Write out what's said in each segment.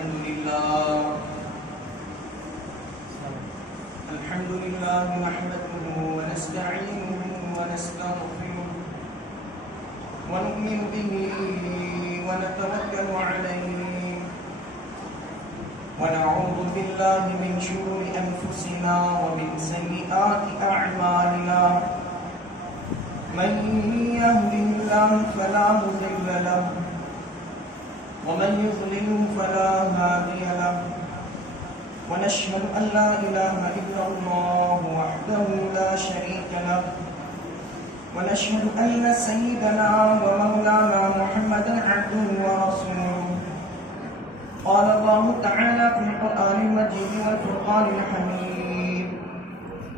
الحمد لله نحمده ونستعينه ونستغفره ونؤمن به ونتوكل عليه ونعوذ بالله من شرور أنفسنا ومن سيئات أعمالنا من يهده الله فلا مضل له ومن يضلل فلا هادي له ونشهد أن لا إله إلا الله وحده لا شريك له ونشهد أن سيدنا ومولانا محمدا عبده ورسوله قال الله تعالى في القرآن المجيد والفرقان الحميد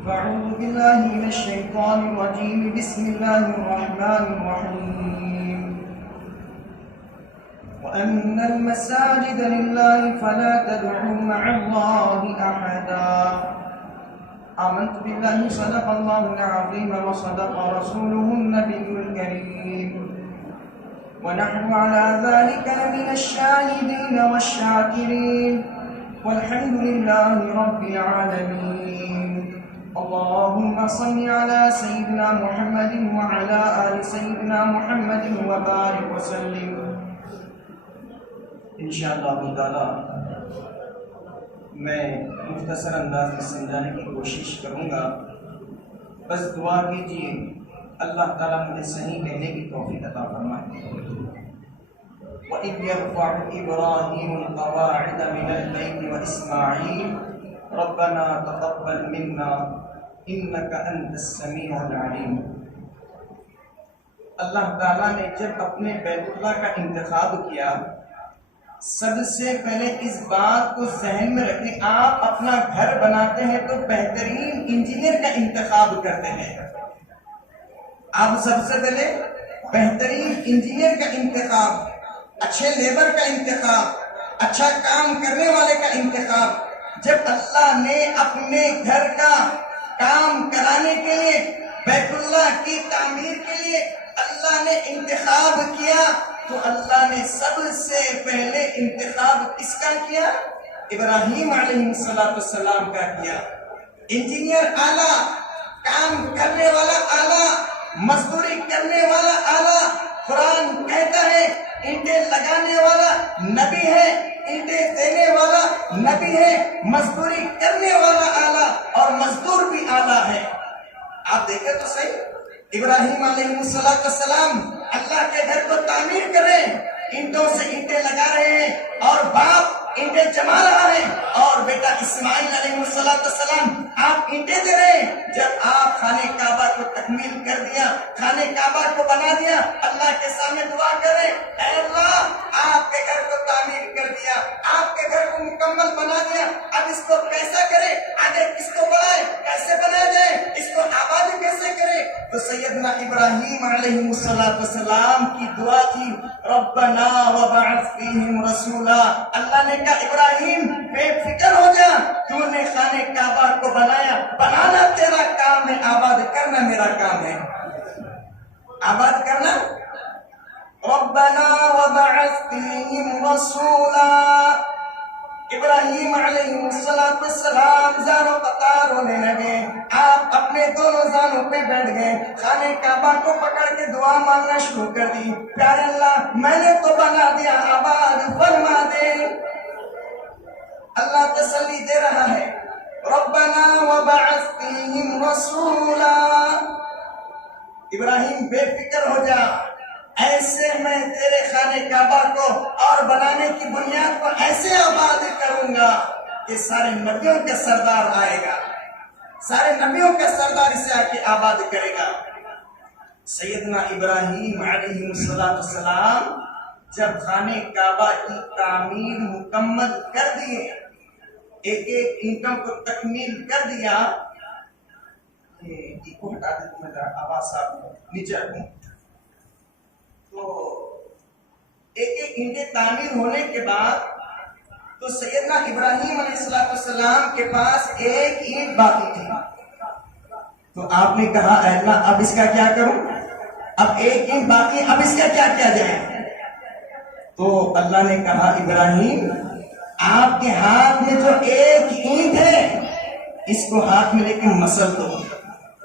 فأعوذ بالله من الشيطان الرجيم بسم الله الرحمن الرحيم وأن المساجد لله فلا تدعوا مع الله أحدا آمنت بالله صدق الله العظيم وصدق رسوله النبي الكريم ونحن على ذلك لمن الشاهدين والشاكرين والحمد لله رب العالمين اللهم صل على سيدنا محمد وعلى آل سيدنا محمد وبارك وسلم انشاءاللہ تعالی میں مختصر انداز میں سمجھانے کی کوشش کروں گا، بس دعا کیجیے اللہ تعالیٰ مجھے صحیح کہنے کی توفیق عطا فرمائے۔ وَإِذْ يَرْفَعُ إِبْرَاهِيمُ الْقَوَاعِدَ مِنَ الْبَيْتِ وَإِسْمَاعِيلُ رَبَّنَا تَقَبَّلْ مِنَّا إِنَّكَ أَنْتَ السَّمِيعُ الْعَلِيمُ۔ اللہ تعالیٰ نے جب اپنے بیت اللہ کا انتخاب کیا، سب سے پہلے اس بات کو ذہن میں رکھیں، آپ اپنا گھر بناتے ہیں تو بہترین انجینئر کا انتخاب کرتے ہیں۔ آپ سب سے پہلے بہترین انجینئر کا انتخاب، اچھے لیبر کا انتخاب، اچھا کام کرنے والے کا انتخاب۔ جب اللہ نے اپنے گھر کا کام کرانے کے لیے، بیت اللہ کی تعمیر کے لیے اللہ نے انتخاب کیا، تو اللہ نے سب سے پہلے انتخاب کس کا کیا؟ ابراہیم علیہ السلام کا کیا۔ انجینئر اعلیٰ، کام کرنے والا اعلیٰ، مزدوری کرنے والا اعلیٰ۔ قرآن کہتا ہے اینٹیں لگانے والا نبی ہے، اینٹیں دینے والا نبی ہے، مزدوری کرنے والا اعلیٰ اور مزدور بھی اعلیٰ ہے۔ آپ دیکھیں تو صحیح، ابراہیم علیہ السلام اللہ کے گھر کو تعمیر کر رہے ہیں، اینٹوں سے اینٹیں لگا رہے ہیں اور باپ اینٹیں جما رہا ہے، اور بیٹا اسماعیل علیہ السلام آپ اینٹیں دے رہے ہیں۔ جب آپ خانہ کعبہ کو تکمیل کر دیا، خانہ کعبہ کو بنا دیا، اللہ کے سامنے دعا کر رہے ہیں، اے اللہ آپ کے گھر کو تعمیر کر دیا، آپ کے گھر کو مکمل بنا دیا، اب اس کو کیسا کرے، آگے کس کو بنائے، کیسے بنایا جائے، اس کو آباد کیسے کرے؟ تو سیدنا ابراہیم علیہ السلام کی دعا تھی، ربنا وبعث فیہم رسولا۔ اللہ نے کہا ابراہیم بے فکر ہو جا، تو نے خانہ کعبہ کو بنایا، بنانا تیرا کام ہے، آباد کرنا میرا کام ہے۔ آباد کرنا، ربنا وبعث فیہم رسولا۔ ابراہیم علیہ السلام زانوں قطار ہونے لگے، آپ اپنے دونوں زانوں پہ بیٹھ گئے، خانہ کعبہ کو پکڑ کے دعا مانگنا شروع کر دی، پیارے اللہ میں نے تو بنا دیا، آباد فرما دے۔ اللہ تسلی دے رہا ہے، ربنا وبعث فیہم رسولا۔ ابراہیم بے فکر ہو جا، ایسے میں تیرے خانہ کعبہ کو اور بنانے کی بنیاد کو ایسے آباد کروں گا کہ سارے نبیوں کا سردار آئے گا، سارے نبیوں کا سردار اسے آ کے آباد کرے گا۔ سیدنا ابراہیم علیہ السلام جب خانہ کعبہ کی تعمیر مکمل کر دیے، ایک ایک اینٹوں کو تکمیل کر دیا، کو ہٹا دیتا ہوں، آواز صاحب نیچے رکھوں، تو ایک ایک اینٹیں تعمیر ہونے کے بعد تو سیدنا ابراہیم علیہ السلام کے پاس ایک اینٹ باقی تھی، تو آپ نے کہا اے اللہ اب اس کا کیا کروں، اب ایک اینٹ باقی، اب اس کا کیا کیا جائے؟ تو اللہ نے کہا ابراہیم آپ کے ہاتھ میں جو ایک اینٹ ہے اس کو ہاتھ میں لے کے مسل دو،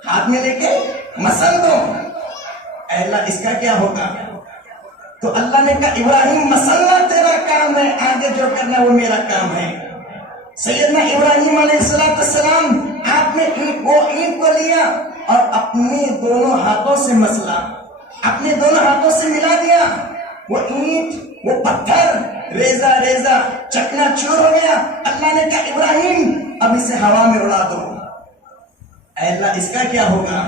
ہاتھ میں لے کے مسل دو، اے اللہ اس کا کیا ہوگا؟ تو اللہ نے کہا ابراہیم مسلنا تیرا کام ہے، آگے جو کرنا وہ میرا کام ہے۔ سیدنا ابراہیم علیہ السلام آپ نے وہ اینٹ کو لیا اور اپنے دونوں ہاتھوں سے مسلا، اپنے دونوں ہاتھوں سے ملا دیا، وہ اینٹ وہ پتھر ریزہ ریزہ چکنا چور ہو گیا۔ اللہ نے کہا ابراہیم اب اسے ہوا میں اڑا دو، اے اللہ اس کا کیا ہوگا؟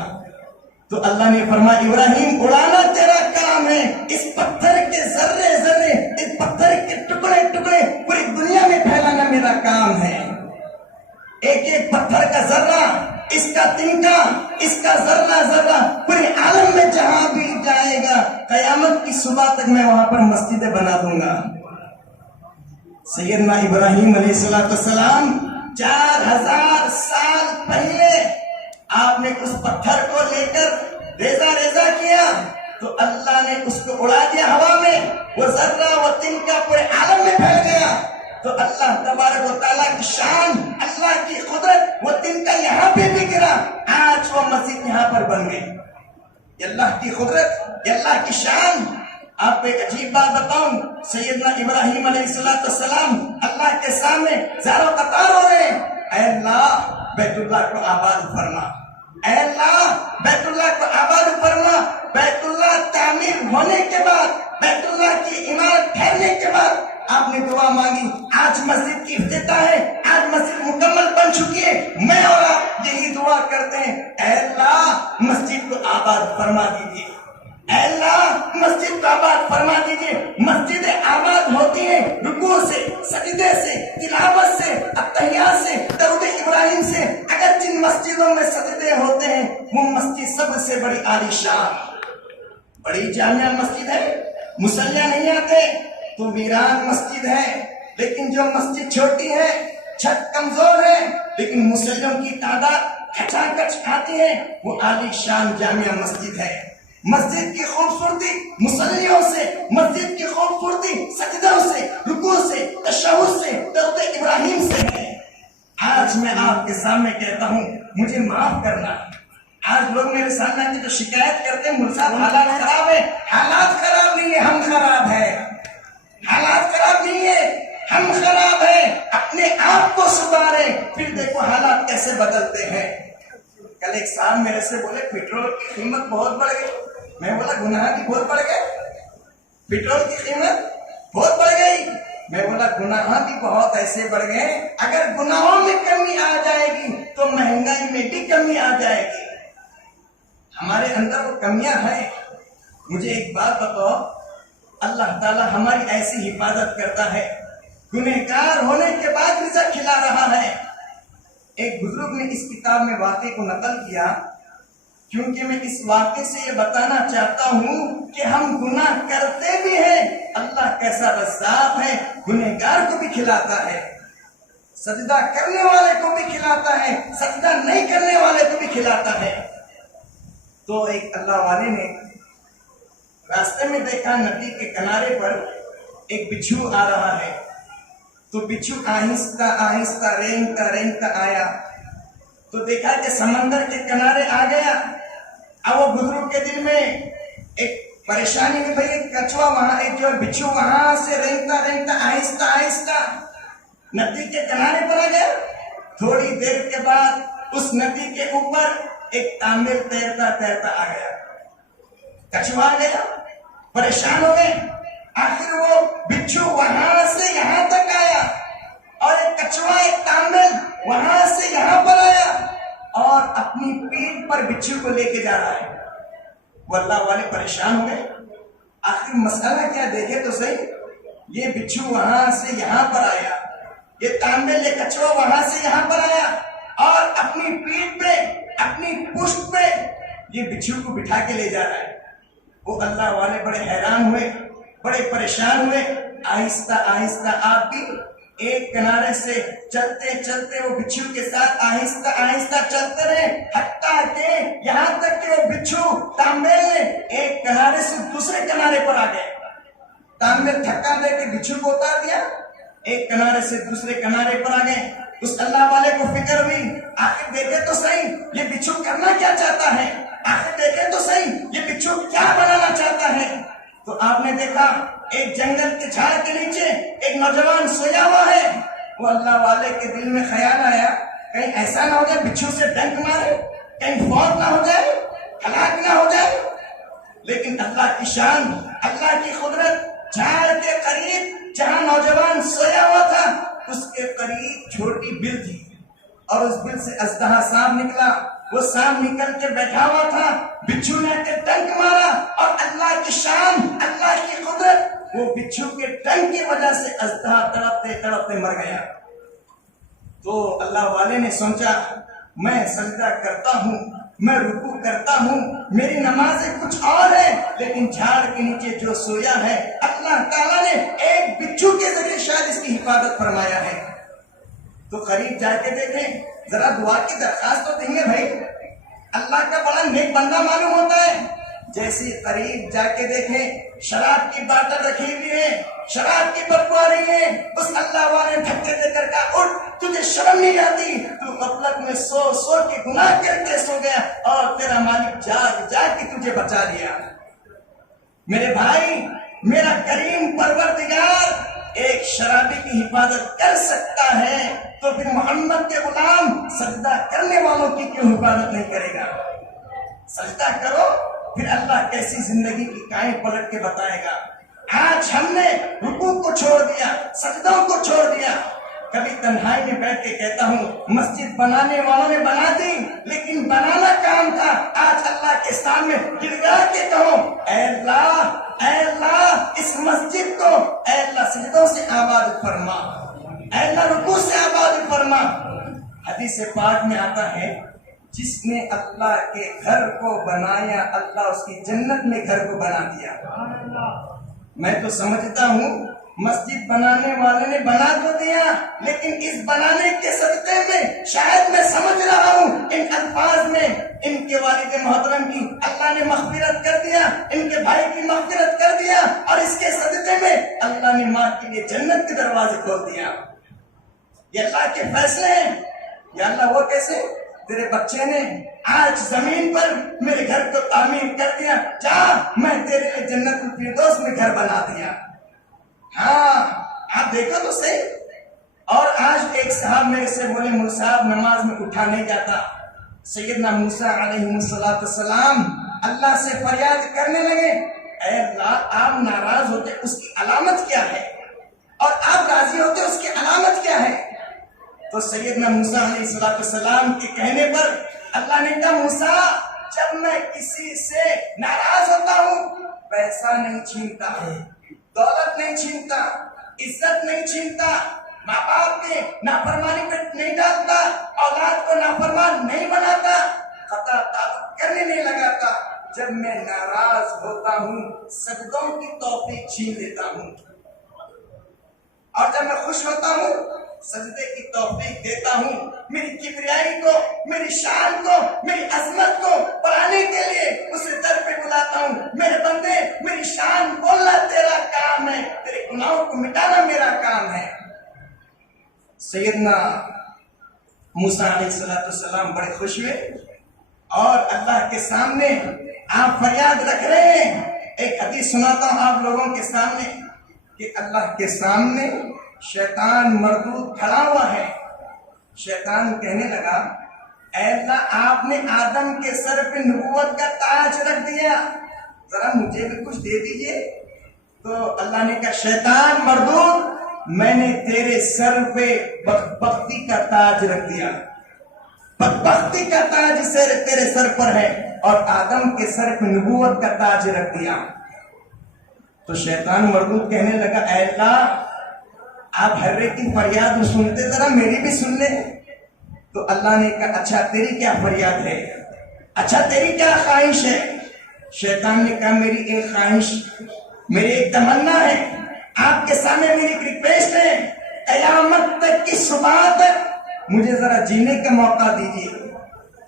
تو اللہ نے فرمایا ابراہیم اڑانا تیرا کام ہے، اس پتھر کے ذرے ذرے، اس پتھر کے ٹکڑے ٹکڑے پوری دنیا میں پھیلانا میرا کام ہے۔ ایک ایک پتھر کا ذرہ، اس کا تنکا، اس کا ذرہ ذرہ پورے عالم میں جہاں بھی جائے گا قیامت کی صبح تک میں وہاں پر مسجدیں بنا دوں گا۔ سیدنا ابراہیم علیہ السلام 4000 سال پہلے آپ نے اس پتھر کو لے کر ریزہ ریزہ کیا تو اللہ نے اس کو اڑا دیا ہوا میں، وہ ذرہ وہ تنکا پورے عالم میں پھیل گیا۔ تو اللہ تبارک و تعالیٰ کی شان، اللہ کی قدرت، وہ تنکا یہاں پہ بھی گرا، آج وہ مسجد یہاں پر بن گئی۔ یہ اللہ کی قدرت، یہ اللہ کی شان۔ آپ کو ایک عجیب بات بتاؤں، سیدنا ابراہیم علیہ السلام اللہ کے سامنے زاروں قطار ہو رہے ہیں، اے اللہ بیت اللہ کو آباد فرما، اے اللہ بیت اللہ کو آباد فرما۔ بیت اللہ تعمیر ہونے کے بعد، بیت اللہ کی عمارت ٹھہرنے کے بعد آپ نے دعا مانگی، آج مسجد کی افتتاح ہے، آج مسجد مکمل بن چکی ہے، میں اور آپ یہی دعا کرتے ہیں، اے اللہ مسجد کو آباد فرما دیجیے، اے اللہ مسجد کو آباد فرما دیجیے۔ مسجدیں آباد ہوتی ہیں رکوع سے، سجدے سے، تلاوت سے، اتحیات سے، درود ابراہیم سے۔ اگر جن مسجدوں میں سجدے ہوتے ہیں وہ مسجد سب سے بڑی عالیشان بڑی جامع مسجد ہے، مصلیاں نہیں آتے تو ویران مسجد ہے۔ لیکن جو مسجد چھوٹی ہے، چھت کمزور ہے، لیکن مصلیوں کی تعداد کھچا کچ آتی ہے، وہ عالیشان جامع مسجد ہے۔ مسجد کی خوبصورتی مصلیوں سے، مسجد کی خوبصورتی سجدوں سے، رکوع سے، تشہد سے، درود ابراہیم سے ہے۔ آج میں آپ کے سامنے کہتا ہوں مجھے معاف کرنا۔ آج لوگ میرے سامنے آتے تو شکایت کرتے ہیں مول صاحب حالات خراب ہے۔ حالات خراب نہیں ہے، ہم خراب ہے۔ حالات خراب نہیں ہے، ہم خراب ہے۔ اپنے آپ کو سدھارے، پھر دیکھو حالات کیسے بدلتے ہیں۔ کل ایک صاحب میرے سے بولے پیٹرول کی قیمت بہت بڑھ گئی۔ میں بولا گناہ بھی بہت بڑھ گئے، پیٹرول کی قیمت بہت بڑھ گئی۔ میں بولا گناہ بھی بہت ایسے بڑھ گئے، اگر گناہوں میں کمی آ جائے گی تو مہنگائی میں بھی کمی آ جائے گی۔ ہمارے اندر وہ کمیاں ہیں۔ مجھے ایک بات بتاؤ، اللہ تعالیٰ ہماری ایسی حفاظت کرتا ہے، گنہگار ہونے کے بعد رزق کھلا رہا ہے۔ ایک بزرگ نے اس کتاب میں واقعے کو نقل کیا، کیونکہ میں اس واقعے سے یہ بتانا چاہتا ہوں کہ ہم گناہ کرتے بھی ہیں، اللہ کیسا رزاق ہے، گنہگار کو بھی کھلاتا ہے، سجدہ کرنے والے کو بھی کھلاتا ہے، سجدہ نہیں کرنے والے کو بھی کھلاتا ہے۔ تو ایک اللہ والے نے راستے میں دیکھا ندی کے کنارے پر ایک بچھو آ رہا ہے، تو بچھو آہستہ آہستہ رینگتا رینگتا آیا، تو دیکھا کہ سمندر کے کنارے آ گیا۔ اب وہ بزرگ کے دل میں ایک پریشانی میں، بھئی ایک کچھوا وہاں، ایک جو بچھو وہاں سے رینگتا رینگتا آہستہ آہستہ ندی کے کنارے پر آ گیا۔ تھوڑی دیر کے بعد اس ندی کے اوپر ایک تامل تیرتا تیرتا آ گیا۔ کچھوا آ گیا، پریشان ہو گئے۔ آخر وہ بچھو وہاں سے یہاں تک آیا اور ایک کچھوا ایک تامل وہاں سے یہاں پر آیا اور اپنی پیٹھ پر بچھو کو لے کے جا رہا ہے۔ وہ اللہ والے پریشان ہو گئے، آخر مسئلہ کیا دیکھے تو صحیح۔ یہ بچھو وہاں سے یہاں پر آیا، یہ تامل یہ کچھوا وہاں سے یہاں پر آیا اور اپنی پیٹھ پہ، اپنی پشت پہ یہ بچھو کو بٹھا کے لے جا رہا ہے۔ وہ اللہ والے بڑے حیران ہوئے، بڑے پریشان ہوئے۔ آہستہ آہستہ آپ بھی ایک کنارے سے چلتے چلتے وہ بچھو کے ساتھ آہستہ آہستہ چلتے رہے، حتیٰ کہ یہاں تک کہ وہ بچھو تامل ایک کنارے سے دوسرے کنارے پر آ گئے۔ تامل دھکا دے کے بچھو کو اتار دیا ایک کنارے سے دوسرے کنارے پر آ گئے. اس اللہ والے کو فکر ہوئی, آخر دیکھے تو صحیح یہ بچھو کرنا کیا چاہتا ہے, آخر دیکھے تو صحیح یہ بچھو کیا بنانا چاہتا ہے. تو آپ نے دیکھا ایک جنگل کے جھاڑ کے نیچے ایک نوجوان سویا ہوا ہے. وہ اللہ والے کے دل میں خیال آیا کہیں ایسا نہ ہو جائے بچھو سے ڈنک مارے, کہیں فوت نہ ہو جائے, ہلاک نہ ہو جائے. لیکن اللہ کی شان, اللہ کی قدرت, جھاڑ کے قریب جہاں نوجوان سویا ہوا تھا اس کے قریب چھوٹی بل تھی, اور اس بل سے اژدہا سانپ نکلا. وہ سانپ نکل کے بیٹھا ہوا تھا, بچھو نے کے ڈنک مارا, اور اللہ کی شان, اللہ کی قدرت, وہ بچھو کے ڈنک کی وجہ سے اژدہا تڑپتے تڑپتے مر گیا. تو اللہ والے نے سوچا میں سجدہ کرتا ہوں, میں رکوع کرتا ہوں, میری نمازیں کچھ اور ہے, لیکن جھاڑ کے نیچے جو سویا ہے اللہ تعالیٰ نے ایک بچھو کے ذریعے شاید اس کی حفاظت فرمایا ہے. تو قریب جا کے دیکھیں, ذرا دعا کی درخواست تو دیں گے بھائی, اللہ کا بڑا نیک بندہ معلوم ہوتا ہے. جیسے قریب جا کے دیکھیں شراب کی باتیں رکھی ہوئی ہے, شراب کی بدبو آ رہی ہے. اس اللہ والے دھکے دے کر کہا اٹھ, تجھے شرم نہیں آتی, تو غفلت میں سو سو کے گناہ کر کے سو گیا اور تیرا مالک جاگ جاگ کے تجھے بچا لیا. میرے بھائی, میرا کریم پروردگار ایک شرابی کی حفاظت کر سکتا ہے تو پھر محمد کے غلام سجدہ کرنے والوں کی کیوں حفاظت نہیں کرے گا. سجدہ کرو, پھر اللہ کیسی زندگی کی کائیں پلٹ کے بتائے گا. آج ہم نے رکوع کو چھوڑ دیا, سجدوں کو چھوڑ دیا. کبھی تنہائی میں بیٹھ کے کہتا ہوں مسجد بنانے والوں نے بنا دی, لیکن بنانا کام تھا. آج اللہ کے سامنے گڑگڑا کے کہو اے اللہ, اے اللہ اس مسجد کو اے اللہ سجدوں سے آباد فرما, اے اللہ رکوع سے آباد فرما. حدیث پاک میں آتا ہے جس نے اللہ کے گھر کو بنایا اللہ اس کی جنت میں گھر کو بنا دیا. میں تو سمجھتا ہوں مسجد بنانے والے نے بنا تو دیا, لیکن اس بنانے کے صدقے میں شاید میں سمجھ رہا ہوں ان الفاظ میں ان کے والد محترم کی اللہ نے مغفرت کر دیا, ان کے بھائی کی مغفرت کر دیا, اور اس کے صدقے میں اللہ نے ماں کے لیے جنت کے دروازے کھول دیا. یہ اللہ کے فیصلے ہیں. یا اللہ وہ کیسے, تیرے بچے نے آج زمین پر میرے گھر کو تعمیر کر دیا, جا میں تیرے لیے جنت الفردوس میں گھر بنا دیا. ہاں آپ دیکھو تو صحیح. اور آج ایک صاحب میرے سے بولے مول صاحب نماز میں اٹھا نہیں جاتا. سیدنا موسیٰ علیہ السلام اللہ سے فریاد کرنے لگے, اے اللہ آپ ناراض ہوتے اس کی علامت کیا ہے, اور آپ راضی ہوتے اس کی علامت کیا ہے. تو سیدنا موسیٰ علیہ السلام کے کہنے پر اللہ نے کہا موسیٰ جب میں کسی سے ناراض ہوتا ہوں پیسہ نہیں چھینتا, دولت نہیں چھینتا, عزت نہیں چھینتا, ماں باپ کے نافرمانی پہ نہیں ڈالتا, اولاد کو نافرمان نہیں بناتا, قطع تعلق کرنے نہیں لگاتا. جب میں ناراض ہوتا ہوں سجدوں کی توفیق چھین لیتا ہوں, اور جب میں خوش ہوتا ہوں سجدے کی توفیق دیتا ہوں. میری کبریائی کو, میری شان کو, میری عظمت کو بڑھانے کے لیے اسے در پہ بلاتا ہوں. میرے بندے میری شان بولنا تیرا کام ہے, تیرے گناہوں کو مٹانا میرا کام ہے. سیدنا موسیٰ علیہ السلام بڑے خوش ہوئے اور اللہ کے سامنے آپ فریاد رکھ رہے ہیں. ایک حدیث سناتا ہوں آپ لوگوں کے سامنے کہ اللہ کے سامنے شیطان مردود کھڑا ہوا ہے. شیطان کہنے لگا اے اللہ آپ نے آدم کے سر پہ نبوت کا تاج رکھ دیا, ذرا مجھے بھی کچھ دے دیجئے. تو اللہ نے کہا شیطان مردود, میں نے تیرے سر پہ بدبختی کا تاج رکھ دیا, بدبختی کا تاج تیرے سر پر ہے, اور آدم کے سر پہ نبوت کا تاج رکھ دیا. تو شیطان مردود کہنے لگا اے اللہ آپ ہر ایک کی فریاد سنتے, ذرا میری بھی سن لیں. تو اللہ نے کہا اچھا تیری کیا فریاد ہے, اچھا تیری کیا خواہش ہے. شیطان نے کہا میری ایک خواہش, میری ایک تمنا ہے, آپ کے سامنے میری ایک ریکویسٹ ہے, قیامت تک کی صبح تک مجھے ذرا جینے کا موقع دیجیے.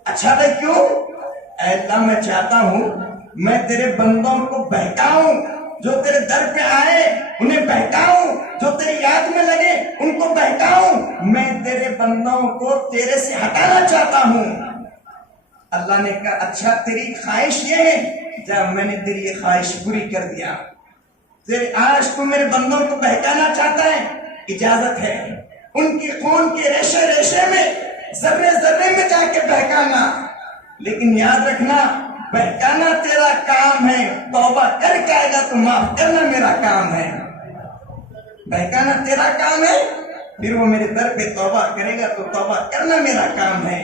اچھا بھائی کیوں؟ اے اللہ میں چاہتا ہوں میں تیرے بندوں کو بہکاؤں, جو تیرے در پہ آئے انہیں بہکاؤں, جو تیری یاد میں لگے ان کو بہکاؤں، میں تیرے بندوں کو تیرے سے ہٹانا چاہتا ہوں۔ اللہ نے کہا اچھا تیری خواہش یہ ہے، جب میں نے تیری یہ خواہش پوری کر دیا، آج تو میرے بندوں کو بہکانا چاہتا ہے، اجازت ہے ان کی خون کے ریشے ریشے میں، ذرے ذرے میں جا کے بہکانا، لیکن یاد رکھنا بہکانا تیرا کام ہے، توبہ کر کے آئے گا تو معاف کرنا میرا کام ہے۔ بہکانا تیرا کام ہے، پھر وہ میرے در پہ توبہ کرے گا تو توبہ کرنا میرا کام ہے۔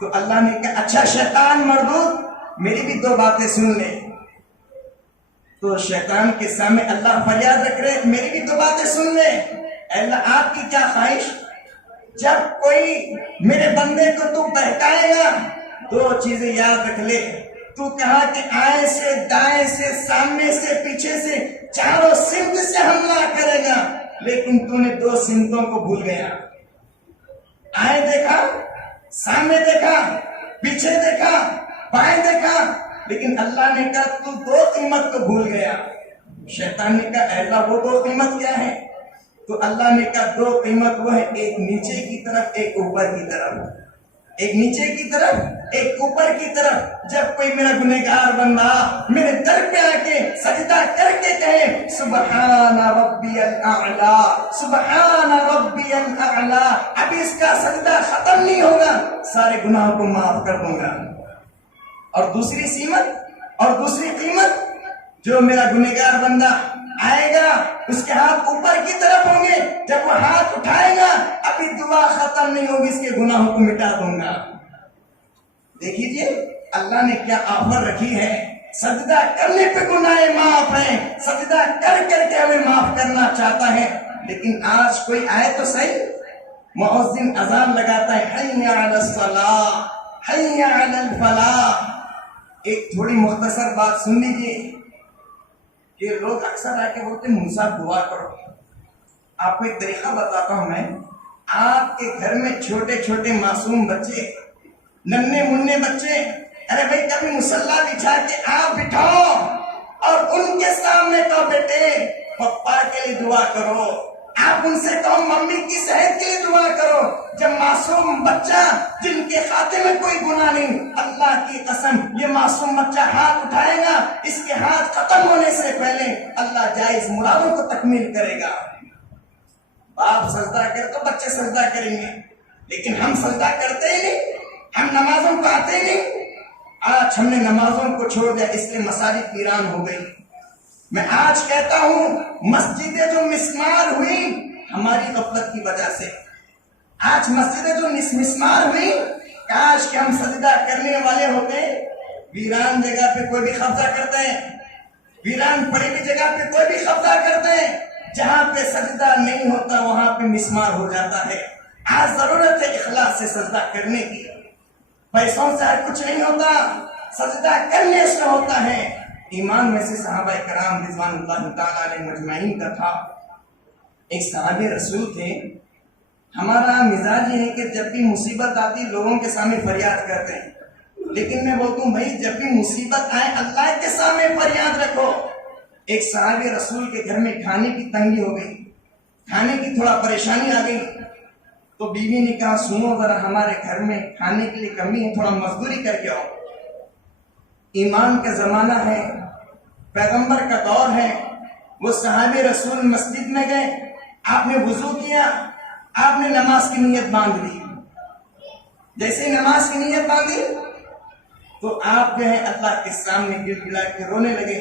تو اللہ نے کہا اچھا شیطان مردود میری بھی دو باتیں سن لے۔ تو شیطان کے سامنے اللہ فریاد رکھ رہے میری بھی دو باتیں سن لے۔ اے اللہ آپ کی کیا خواہش؟ جب کوئی میرے بندے کو تو بہکائے گا، دو چیزیں یاد رکھ لے، تو کہا کہ آئیں سے دائیں سے سامنے سے پیچھے سے چاروں سمت سے حملہ کرے گا، لیکن تو نے دو سمتوں کو بھول گیا۔ آئیں دیکھا، سامنے دیکھا، پیچھے دیکھا، بائیں دیکھا، لیکن اللہ نے کہا تو دو قیمت کو بھول گیا۔ شیطان نے کہا اے اللہ وہ دو قیمت کیا ہے؟ تو اللہ نے کہا دو قیمت وہ ہے، ایک نیچے کی طرف ایک اوپر کی طرف، ایک نیچے کی طرف ایک اوپر کی طرف۔ جب کوئی میرا گنہگار بندہ میرے در پہ آ کے سجدہ کر کے کہے سبحان ربی الاعلی سبحان ربی الاعلی، ابھی اس کا سجدہ ختم نہیں ہوگا، سارے گناہوں کو معاف کر دوں گا۔ اور دوسری سیمت اور دوسری قیمت، جو میرا گنہگار بندہ آئے گا اس کے ہاتھ اوپر کی طرف ہوں گے، جب وہ ہاتھ اٹھائے گا ابھی دعا ختم نہیں ہوگی، اس کے گناہوں کو مٹا دوں گا۔ دیکھیے اللہ نے کیا آفر رکھی ہے، سجدہ کرنے پہ گناہ معاف ہیں، سجدہ کر کر کے ہمیں معاف کرنا چاہتا ہے۔ لیکن آج کوئی آئے تو صحیح، مؤذن اذان لگاتا ہے حی علی الصلاۃ حی علی الفلاح۔ ایک تھوڑی مختصر بات سن لیجیے کہ لوگ اکثر آ کے بولتے ہیں موسیٰ دعا کرو۔ آپ کو ایک طریقہ بتاتا ہوں میں، آپ کے گھر میں چھوٹے چھوٹے معصوم بچے، ننھے منھے بچے، ارے بھائی کبھی مصلی بچھا کے آپ بٹھاؤ اور ان کے سامنے کہو بیٹے پپا کے لیے دعا کرو، آپ ان سے کہو ممی کی صحت کے لیے دعا کرو۔ جب معصوم بچہ جن کے خاتے میں کوئی گناہ نہیں، اللہ کی قسم یہ معصوم بچہ ہاتھ اٹھائے گا، اس کے ہاتھ ختم ہونے سے پہلے اللہ جائز مرادوں کو تکمیل کرے گا۔ باپ سجدہ کرے تو بچے سجدہ کریں گے، لیکن ہم سجدہ کرتے ہی نہیں، ہم نمازوں کو آتے ہی نہیں۔ آج ہم نے نمازوں کو چھوڑ دیا، اس لیے مساجد ویران ہو گئی۔ میں آج کہتا ہوں مسجدیں جو مسمار ہوئی ہماری غفلت کی وجہ سے، آج مسجدیں جو مسمار ہوئی، کاش کہ ہم سجدہ کرنے والے ہوتے۔ ویران جگہ پہ کوئی بھی قبضہ کرتے ہیں، ویران پڑی ہوئی جگہ پہ کوئی بھی قبضہ کرتے ہیں، جہاں پہ سجدہ نہیں ہوتا وہاں پہ مسمار ہو جاتا ہے۔ آج ضرورت ہے اخلاص سے سجدہ کرنے کی، پیسوں سے ہر کچھ نہیں ہوتا، سجدہ کرنے سے ہوتا ہے۔ ایمان میں سے صحابہ کرام رضوان اللہ تعالیٰ علیہ مجمعین کا تھا۔ ایک صحابی رسول تھے، ہمارا مزاج یہ ہے کہ جب بھی مصیبت آتی لوگوں کے سامنے فریاد کرتے ہیں، لیکن میں بولتا ہوں بھائی جب بھی مصیبت آئے اللہ کے سامنے فریاد رکھو۔ ایک صحابی رسول کے گھر میں کھانے کی تنگی ہو گئی، کھانے کی تھوڑا پریشانی آ گئی، تو بیوی نے کہا سنو ذرا ہمارے گھر میں کھانے کے لیے کمی ہے، تھوڑا مزدوری کر کے آؤ۔ ایمان کا زمانہ ہے، پیغمبر کا دور ہے، وہ صحابہ رسول مسجد میں گئے، آپ نے وضو کیا، آپ نے نماز کی نیت باندھ لی۔ جیسے نماز کی نیت باندھی تو آپ جو ہے اللہ کے سامنے گر گڑا کے رونے لگے،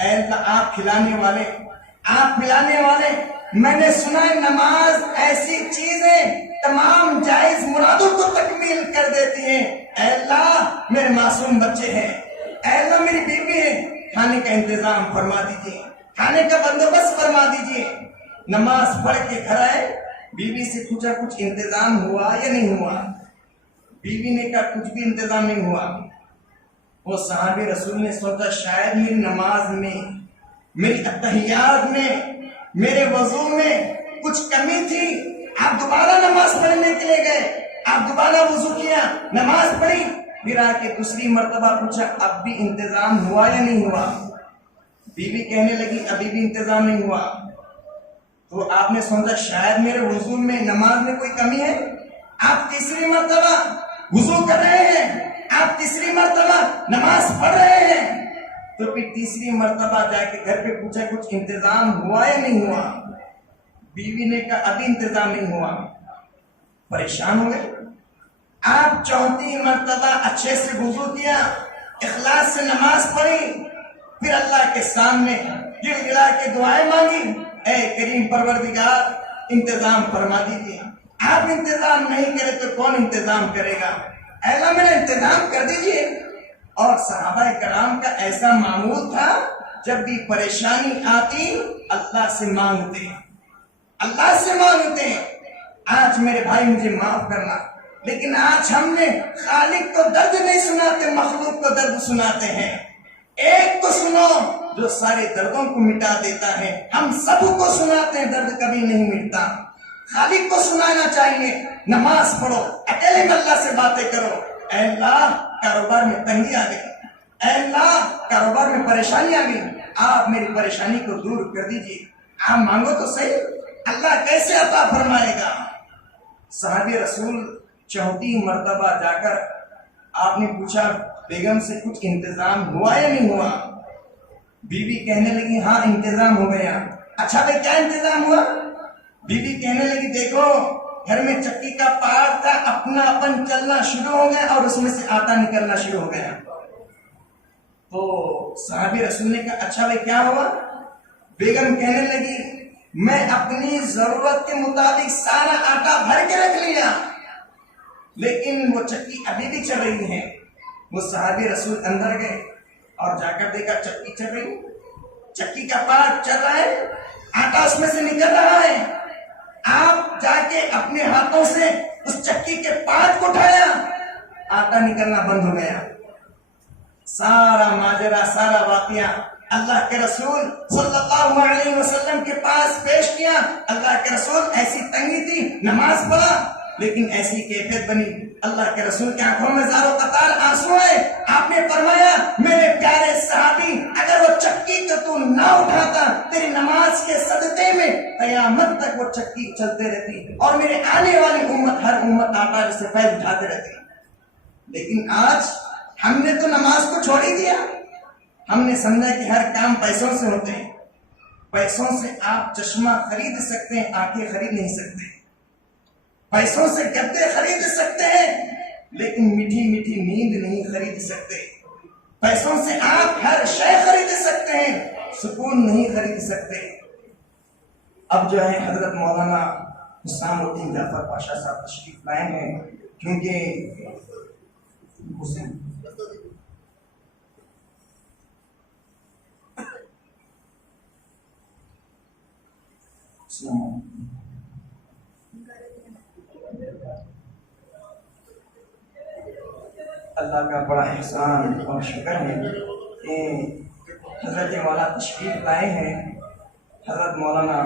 اے اللہ آپ کھلانے والے، آپ پلانے والے، میں نے سنا ہے نماز ایسی چیز ہے تمام جائز مرادوں کو تکمیل کر دیتی ہے۔ اے اللہ میرے معصوم بچے ہیں، اے اللہ میری بیوی ہے، کھانے کا انتظام فرما دیجیے، کھانے کا بندوبست فرما دیجیے۔ نماز پڑھ کے گھر آئے، بیوی سے پوچھا کچھ انتظام ہوا یا نہیں ہوا؟ بیوی نے کہا کچھ بھی انتظام نہیں ہوا۔ وہ صحابی رسول نے سوچا شاید میری نماز میں، میری اتحیات میں، میرے وضو میں کچھ کمی تھی۔ آپ دوبارہ نماز پڑھنے کے لیے گئے، آپ دوبارہ وضو کیا، نماز پڑھی، پھر آ کے دوسری مرتبہ پوچھا اب بھی انتظام ہوا یا نہیں ہوا؟ بیوی کہنے لگی ابھی بھی انتظام نہیں ہوا۔ تو آپ نے سوچا شاید میرے وضو میں نماز میں کوئی کمی ہے. آپ تیسری مرتبہ وضو کر رہے ہیں, آپ تیسری مرتبہ نماز پڑھ رہے ہیں, تو پھر تیسری مرتبہ جا کے گھر پہ پوچھا کچھ انتظام ہوا یا نہیں ہوا. بیوی نے کہا ابھی انتظام نہیں ہوا. پریشان ہوئے. آپ چوتھی مرتبہ اچھے سے وضو کیا, اخلاص سے نماز پڑھی, پھر اللہ کے سامنے گر گرا کے دعائیں مانگی, اے کریم پروردگار انتظام فرما دیجیے. آپ انتظام نہیں کرے تو کون انتظام کرے گا؟ اے اللہ میرا انتظام کر دیجیے. اور صحابہ کرام کا ایسا معمول تھا, جب بھی پریشانی آتی اللہ سے مانگتے, اللہ سے مانگتے. آج میرے بھائی مجھے معاف کرنا, لیکن آج ہم نے خالق کو درد نہیں سناتے, مخلوق کو درد سناتے ہیں. ایک کو سنو جو سارے دردوں کو مٹا دیتا ہے, ہم سب کو سناتے ہیں, درد کبھی نہیں مٹتا. خالق کو سنانا چاہیے. نماز پڑھو, اکیلے میں اللہ سے باتیں کرو. اے اللہ کاروبار میں تنگی آ گئی, اے اللہ کاروبار میں پریشانی آ گئی, آپ میری پریشانی کو دور کر دیجیے. آپ مانگو تو صحیح, اللہ کیسے عطا فرمائے گا. صحابی رسول چوتھی مرتبہ جا کر آپ نے پوچھا بیگم سے کچھ انتظام ہوا یا نہیں ہوا. بیوی کہنے لگی ہاں انتظام ہو گیا. اچھا بھائی کیا انتظام ہوا؟ بیوی کہنے لگی دیکھو گھر میں چکی کا پار تھا, اپنا اپن چلنا شروع ہو گیا اور اس میں سے آٹا نکلنا شروع ہو گیا. تو صحابی رسول نے کہا اچھا بھائی کیا ہوا؟ بیگم کہنے لگی میں اپنی ضرورت کے مطابق سارا آٹا بھر کے رکھ لیا, لیکن وہ چکی ابھی بھی چل رہی ہے. وہ صحابی رسول اندر گئے اور جا کر دیکھا چکی چل رہی, چکی کا پار چل رہا ہے, آٹا اس میں سے نکل رہا ہے. آپ جا کے اپنے ہاتھوں سے اس چکی کے پار کو اٹھایا, آٹا نکلنا بند ہو گیا. سارا ماجرا, سارا واقعہ اللہ کے رسول صلی اللہ علیہ وسلم کے پاس پیش کیا. اللہ کے رسول ایسی تنگی تھی, نماز پڑھا, لیکن ایسی کیفیت بنی اللہ کے رسول کی آنکھوں میں زاروں قطار آنسو ہے. آپ نے فرمایا میرے پیارے صحابی اگر وہ چکی کو تو نہ اٹھاتا تیری نماز کے صدقے میں قیامت تک وہ چکی چلتے رہتی اور میرے آنے والی امت ہر امت آٹا سے فیض اٹھاتے رہتی. لیکن آج ہم نے تو نماز کو چھوڑ ہی دیا. ہم نے سمجھا کہ ہر کام پیسوں سے ہوتے ہیں. پیسوں سے آپ چشمہ خرید سکتے ہیں, آنکھیں خرید نہیں سکتے. پیسوں سے گدے خرید سکتے ہیں, لیکن میٹھی میٹھی نیند نہیں خرید سکتے. پیسوں سے آپ ہر شے خرید سکتے ہیں, سکون نہیں خرید سکتے. اب جو ہے حضرت مولانا حسام الدین جعفر پاشا صاحب تشریف لائے ہیں, کیونکہ اللہ کا بڑا احسان اور شکر ہے کہ حضرت مولانا تشریف لائے ہیں. حضرت مولانا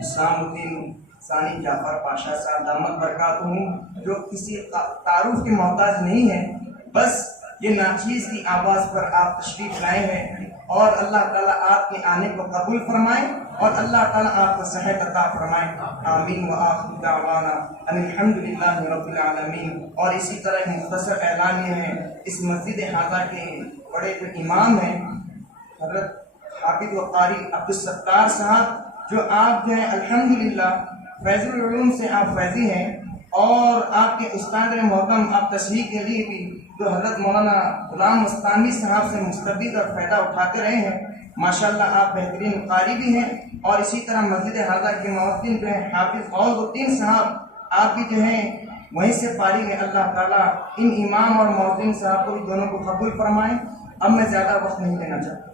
حسام الدین ثانی جعفر پاشا صاحب دامت برکاتہم, جو کسی تعارف کے محتاج نہیں ہے, بس یہ ناچیز کی آواز پر آپ تشریف لائے ہیں. اور اللہ تعالیٰ آپ کے آنے کو قبول فرمائے اور اللہ تعالیٰ آپ کو صحت عطا فرمائے. آمین وآخر دعوانا ان الحمدللہ رب العالمین. اور اسی طرح مختصر اعلان یہ ہے, اس مسجد حاضہ کے بڑے جو امام ہیں حضرت حافظ و قاری عبدالستار صاحب, جو آپ جو ہیں الحمدللہ فیض العلوم سے آپ فیضی ہیں, اور آپ کے استاد محترم آپ تصحیح کے لیے بھی جو حضرت مولانا غلام مستانی صاحب سے مستفید اور فائدہ اٹھاتے رہے ہیں. ماشاءاللہ آپ بہترین قاری بھی ہیں. اور اسی طرح مسجد حاضہ کے مؤذن جو ہیں حافظ فوز الدین صاحب, آپ بھی جو ہیں وہیں سے فارغ ہیں. اللہ تعالیٰ ان امام اور مؤذن صاحب کو بھی دونوں کو قبول فرمائیں. اب میں زیادہ وقت نہیں لینا چاہتا.